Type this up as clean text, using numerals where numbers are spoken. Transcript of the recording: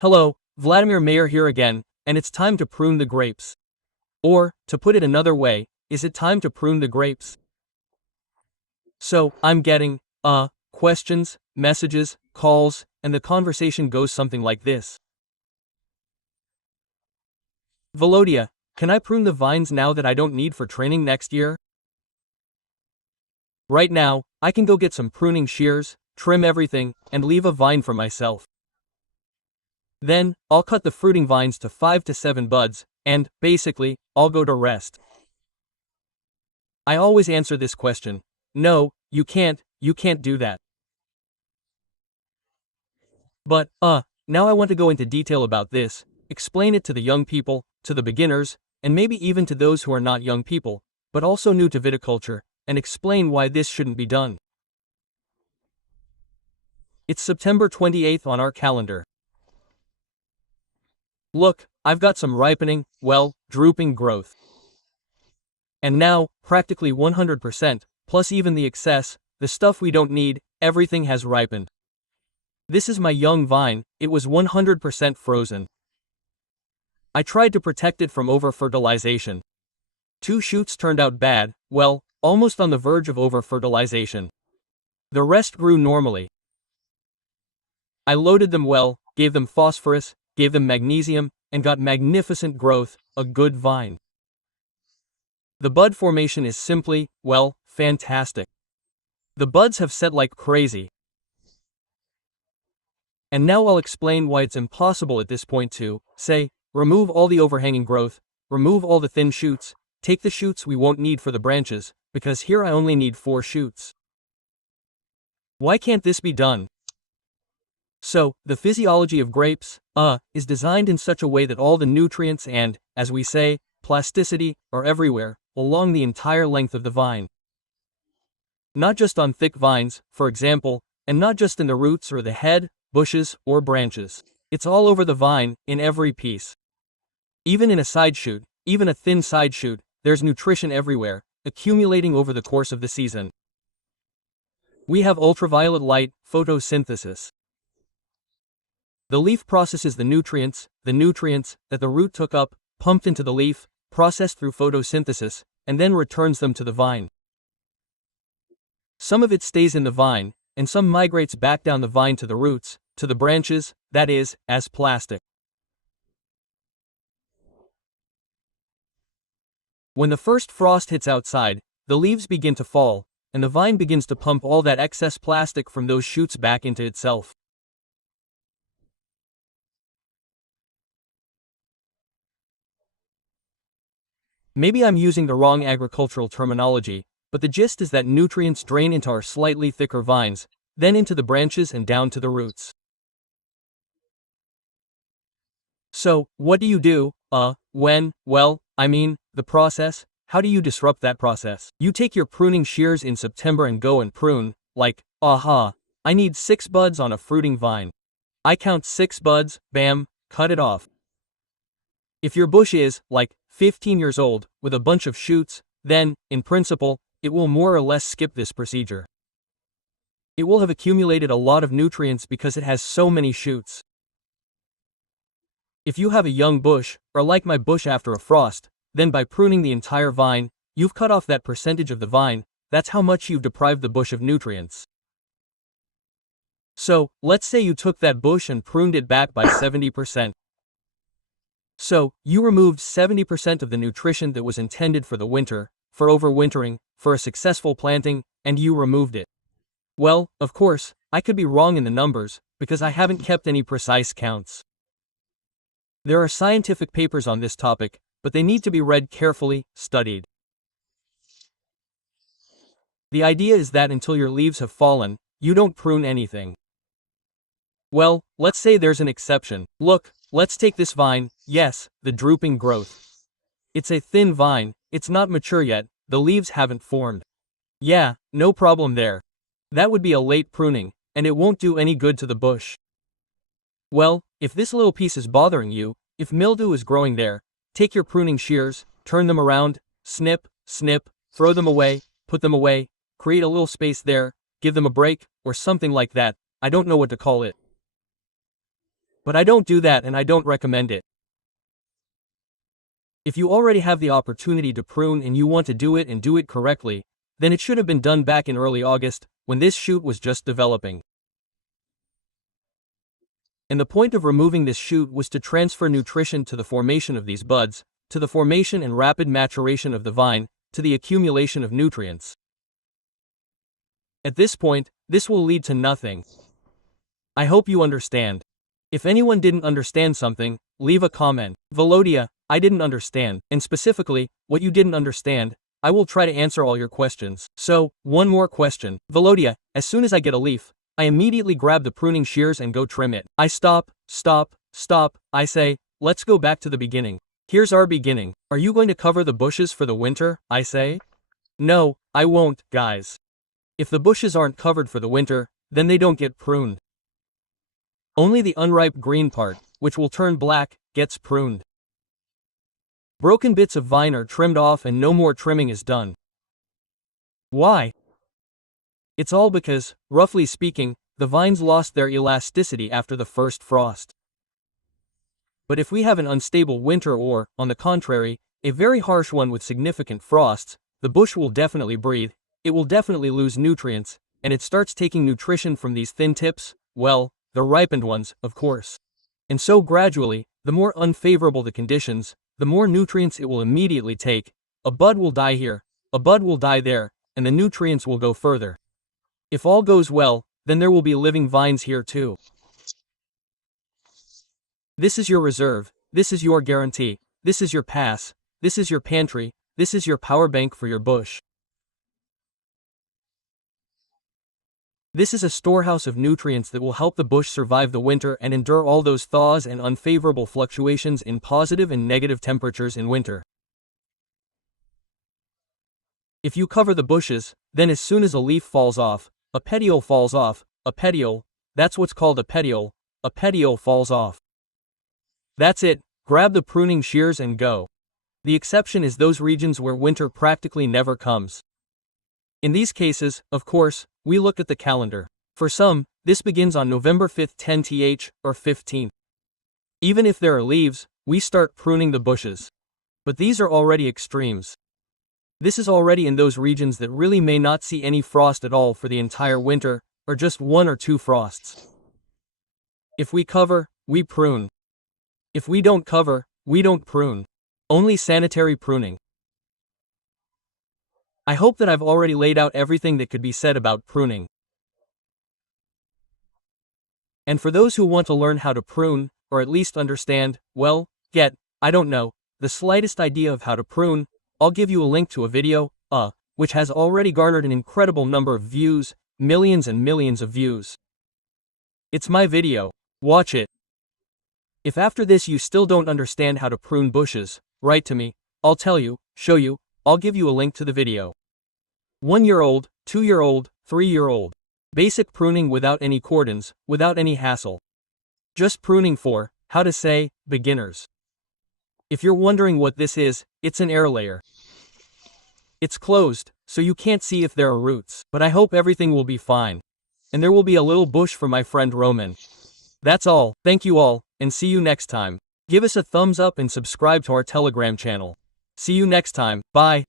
Hello, Vladimir Mayer here again, and it's time to prune the grapes. Or, to put it another way, is it time to prune the grapes? So, I'm getting, questions, messages, calls, and the conversation goes something like this. Volodya, can I prune the vines now that I don't need for training next year? Right now, I can go get some pruning shears, trim everything, and leave a vine for myself. Then, I'll cut the fruiting vines to 5 to 7 buds, and, basically, I'll go to rest. I always answer this question. No, you can't do that. But, now I want to go into detail about this, explain it to the young people, to the beginners, and maybe even to those who are not young people, but also new to viticulture, and explain why this shouldn't be done. It's September 28th on our calendar. Look, I've got some ripening, drooping growth. And now, practically 100%, plus even the excess, the stuff we don't need, everything has ripened. This is my young vine, it was 100% frozen. I tried to protect it from over-fertilization. 2 shoots turned out bad, almost on the verge of over-fertilization. The rest grew normally. I loaded them well, gave them phosphorus, gave them magnesium, and got magnificent growth, a good vine. The bud formation is simply, fantastic. The buds have set like crazy. And now I'll explain why it's impossible at this point to, say, remove all the overhanging growth, remove all the thin shoots, take the shoots we won't need for the branches, because here I only need 4 shoots. Why can't this be done? So, the physiology of grapes, is designed in such a way that all the nutrients and, as we say, plasticity, are everywhere, along the entire length of the vine. Not just on thick vines, for example, and not just in the roots or the head, bushes, or branches. It's all over the vine, in every piece. Even in a side shoot, even a thin side shoot, there's nutrition everywhere, accumulating over the course of the season. We have ultraviolet light, photosynthesis. The leaf processes the nutrients that the root took up, pumped into the leaf, processed through photosynthesis, and then returns them to the vine. Some of it stays in the vine, and some migrates back down the vine to the roots, to the branches, that is, as plastic. When the first frost hits outside, the leaves begin to fall, and the vine begins to pump all that excess plastic from those shoots back into itself. Maybe I'm using the wrong agricultural terminology, but the gist is that nutrients drain into our slightly thicker vines, then into the branches and down to the roots. So, what do you do, the process? How do you disrupt that process? You take your pruning shears in September and go and prune, I need 6 buds on a fruiting vine. I count 6 buds, bam, cut it off. If your bush is, 15 years old, with a bunch of shoots, then, in principle, it will more or less skip this procedure. It will have accumulated a lot of nutrients because it has so many shoots. If you have a young bush, or like my bush after a frost, then by pruning the entire vine, you've cut off that percentage of the vine, that's how much you've deprived the bush of nutrients. So, let's say you took that bush and pruned it back by 70%. So, you removed 70% of the nutrition that was intended for the winter, for overwintering, for a successful planting, and you removed it. Well, of course, I could be wrong in the numbers, because I haven't kept any precise counts. There are scientific papers on this topic, but they need to be read carefully, studied. The idea is that until your leaves have fallen, you don't prune anything. Well, let's say there's an exception. Look, let's take this vine, yes, the drooping growth. It's a thin vine, it's not mature yet, the leaves haven't formed. Yeah, no problem there. That would be a late pruning, and it won't do any good to the bush. Well, if this little piece is bothering you, if mildew is growing there, take your pruning shears, turn them around, snip, throw them away, put them away, create a little space there, give them a break, or something like that, I don't know what to call it. But I don't do that and I don't recommend it. If you already have the opportunity to prune and you want to do it and do it correctly, then it should have been done back in early August, when this shoot was just developing. And the point of removing this shoot was to transfer nutrition to the formation of these buds, to the formation and rapid maturation of the vine, to the accumulation of nutrients. At this point, this will lead to nothing. I hope you understand. If anyone didn't understand something, leave a comment. Volodya, I didn't understand, and specifically, what you didn't understand, I will try to answer all your questions. So, one more question. Volodya, as soon as I get a leaf, I immediately grab the pruning shears and go trim it. I stop, I say, let's go back to the beginning. Here's our beginning. Are you going to cover the bushes for the winter? I say. No, I won't, guys. If the bushes aren't covered for the winter, then they don't get pruned. Only the unripe green part, which will turn black, gets pruned. Broken bits of vine are trimmed off and no more trimming is done. Why? It's all because, roughly speaking, the vines lost their elasticity after the first frost. But if we have an unstable winter or, on the contrary, a very harsh one with significant frosts, the bush will definitely breathe, it will definitely lose nutrients, and it starts taking nutrition from these thin tips, well, the ripened ones, of course. And so gradually, the more unfavorable the conditions, the more nutrients it will immediately take. A bud will die here, a bud will die there, and the nutrients will go further. If all goes well, then there will be living vines here too. This is your reserve, this is your guarantee, this is your pass, this is your pantry, this is your power bank for your bush. This is a storehouse of nutrients that will help the bush survive the winter and endure all those thaws and unfavorable fluctuations in positive and negative temperatures in winter. If you cover the bushes, then as soon as a leaf falls off, a petiole falls off, a petiole, that's what's called a petiole falls off. That's it, grab the pruning shears and go. The exception is those regions where winter practically never comes. In these cases, of course, we look at the calendar. For some, this begins on November 5th 10th or 15th. Even if there are leaves, we start pruning the bushes. But these are already extremes. This is already in those regions that really may not see any frost at all for the entire winter, or just 1 or 2 frosts. If we cover, we prune. If we don't cover, we don't prune. Only sanitary pruning. I hope that I've already laid out everything that could be said about pruning. And for those who want to learn how to prune, or at least understand, well, I don't know, the slightest idea of how to prune, I'll give you a link to a video, which has already garnered an incredible number of views, millions and millions of views. It's my video. Watch it. If after this you still don't understand how to prune bushes, write to me, I'll tell you, show you, I'll give you a link to the video. 1-year-old, 2-year-old, 3-year-old. Basic pruning without any cordons, without any hassle. Just pruning for, how to say, beginners. If you're wondering what this is, it's an air layer. It's closed, so you can't see if there are roots, but I hope everything will be fine. And there will be a little bush for my friend Roman. That's all, thank you all, and see you next time. Give us a thumbs up and subscribe to our Telegram channel. See you next time, bye.